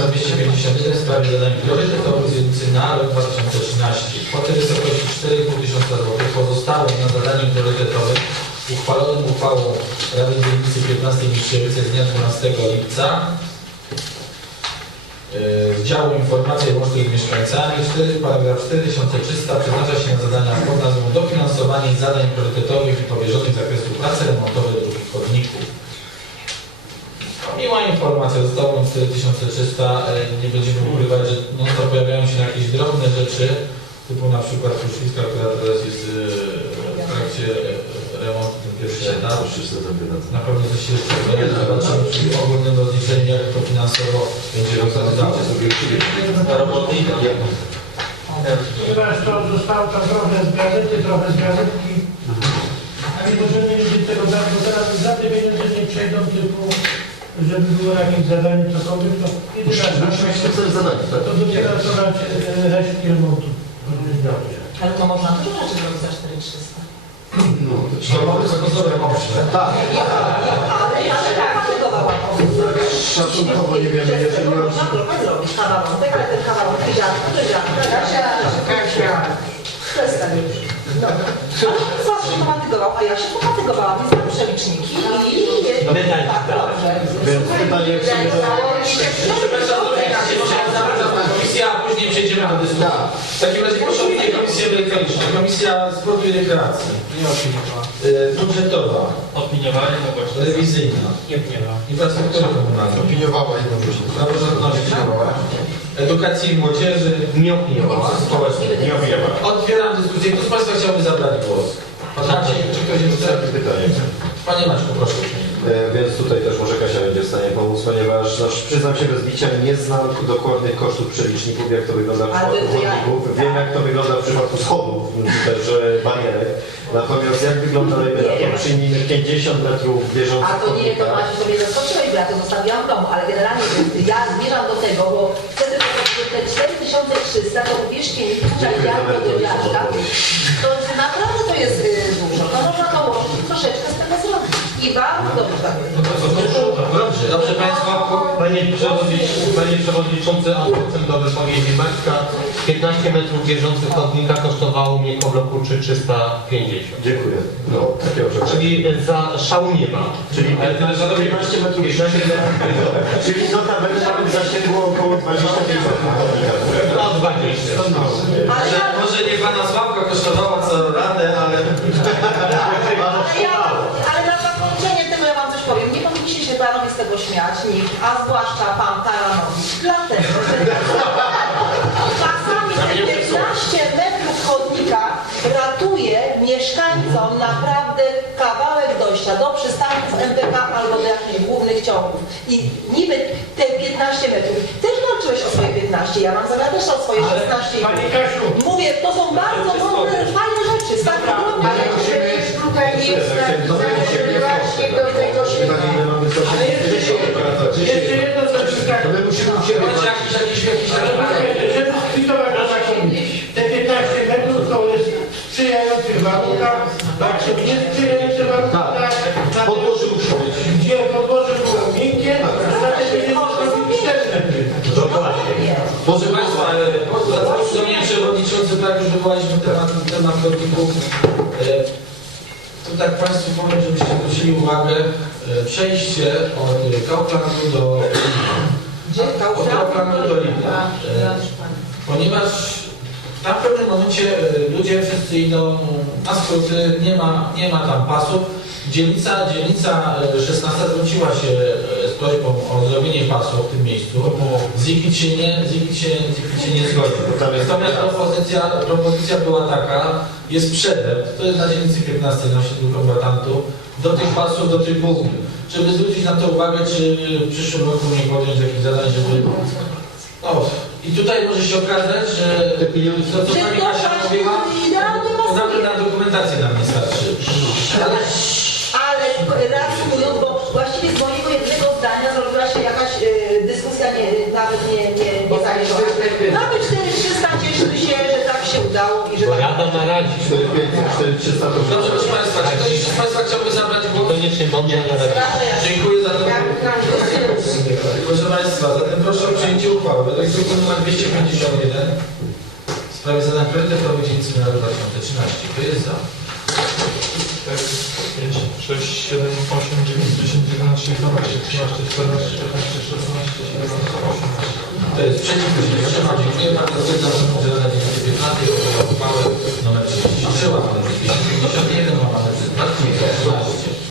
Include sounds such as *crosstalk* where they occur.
nr 251 w sprawie zadań priorytetów obowiązujący na rok 2013. Kwoty wysokości 4,5 tysiąca złotych pozostały na zadaniu priorytetowym uchwalonym uchwałą Rady Gminy 15 Miszczewice Gmin z dnia 12 lipca informacji w działu informacje łącznych z mieszkańcami 4, paragraf 4300 przeznacza się na zadania pod nazwą dofinansowanie zadań priorytetowych i powierzonych z zakresu pracy remontowej miła informacja zostało 4300, nie będziemy ukrywać, że no to pojawiają się jakieś drobne rzeczy, typu na przykład puszczka, która teraz jest e, w trakcie remontu ten pierwszy etap. Siedem, na pewno coś się jeszcze zmieni, zobaczymy przy ogólnym rozliczeniu, jak to finansowo będzie rozwiązane. sobie to, roboty, Są to. Są to. Są to. Są to zostało to trochę z gazety, trochę z mhm. A, nie A nie możemy już tego zaraz, tak? teraz tak? za te pieniądze nie żeby było jakieś zadanie czasowe, to kiedy raz musimy się coś zadać, tak? To będzie teraz zabrać resztki remontu. Ale to można to rzeczy zrobić za 4300. No, to mamy za pozorę owszem. Tak. Ja, ja, ale ja się tak przygotowałam. Szacunkowo nie wiemy, jak się nie Można trochę zrobić kawałek, ale ten kawałek to ziarnko, to ziarnko. Kasia, Kasia. Przestań już. No, Dobra. Ale to zawsze się pofatygował, a ja się pofatygowałam. Znam przeliczniki i... Medalik, tak zdanie, jak sobie to... Komisja, później przejdziemy do dyskusji. W takim i Rekreacji. Nie opiniowała. Budżetowa. Opiniowała jednogłośnie. Rewizyjna. Nie opiniowała. Edukacji i młodzieży. Nie opiniowała. Społecznie. Nie opiniowała. Otwieram dyskusję. Kto z Państwa chciałby zabrać głos? Pan czy ktoś jest? Pytanie. Panie Maciu, proszę. Więc tutaj też może Kasia stanie pomóc, ponieważ przyznam się bez bicia, nie znam dokładnych kosztów przeliczników, jak to wygląda w ale przypadku chodników. Ja... Wiem, jak to wygląda w przypadku schodów, także barierek. Natomiast jak wygląda najpierw przyjmijmy 50 metrów bieżących. A to nie, to macie sobie zaskoczyć, bo ja to zostawiłam w domu, ale generalnie ja zmierzam do tego, bo wtedy te 4300, to uwierzcie mi, że ja to do to, jest to, jest tam, to, tam, to, tam, to, jest... tam, to jest... Panie, Przewodniczy, Panie Przewodniczący, antycem do wypowiedzi Bańska, 15 metrów bieżących chodnika kosztowało mnie po bloku 3, 350. Dziękuję. No, takie orzeczenie. Czyli za szał nie ma. Czyli ale to jest 15 metrów bieżących Czyli to ta węża by zasięgło około 25 metrów. No, 20. Może nie Pana Sławka kosztowała co radę, ale... z tego śmiać a zwłaszcza pan Taranowicz, dlatego, *noise* że *noise* czasami te 15 metrów chodnika ratuje mieszkańcom naprawdę kawałek dojścia do przystanków MPK albo do jakichś głównych ciągów. I niby te 15 metrów, też walczyłeś no o swoje 15, ja mam zamiar też o swoje 16. Panie Kasiu, Mówię, to są bardzo mądre, fajne rzeczy, z tak ogromnym... Ale tutaj jest, właśnie do tego się to jest jedno z naszych pytań. My musimy się wyjaśnić. Te 15 metrów są w sprzyjających warunkach, tak, żeby nie to tak Państwu powiem, żebyście zwrócili uwagę, przejście od Kauflandu do Lidla. Od Kauflandu do Lidla. Ponieważ na pewnym momencie ludzie wszyscy idą na skróty, nie ma, nie ma tam pasów, dzielnica, dzielnica 16 zwróciła się z prośbą o, o zrobienie pasu w tym miejscu. Zikić się nie, zikić się, zikić się nie zgodził. Natomiast tak. propozycja, propozycja była taka, jest przedep, to jest na dzielnicy 15 na no środku kombatantu, do tych pasów, do tych dwóch, żeby zwrócić na to uwagę, czy w przyszłym roku nie podjąć jakichś zadań, żeby... O. No. I tutaj może się okazać, że te pieniądze, co, co mówiła, tam, tam dokumentację tam. Rada ja na Radzie. 4300. Proszę Państwa, czy ktoś z Państwa chciałby zabrać głos? Bo... Koniecznie mądrze na Radzie. Dziękuję za to. Ja bym, to proszę Państwa, zatem proszę o przyjęcie uchwały. Według instrukcji nr 251 w sprawie zadań priorytetów o miesięcy na rok 2013. Kto jest za? 5, 6, 6, 7, 8, 9, 9, 9 10, 10, 10, 11, 12, 13, 14, 15, 16, 16, 17, 18. To jest przeciw, to jest to A, Dziękuję bardzo. Zgadzam się, że na dzień. Nadia uchwała uchwałę numer 33.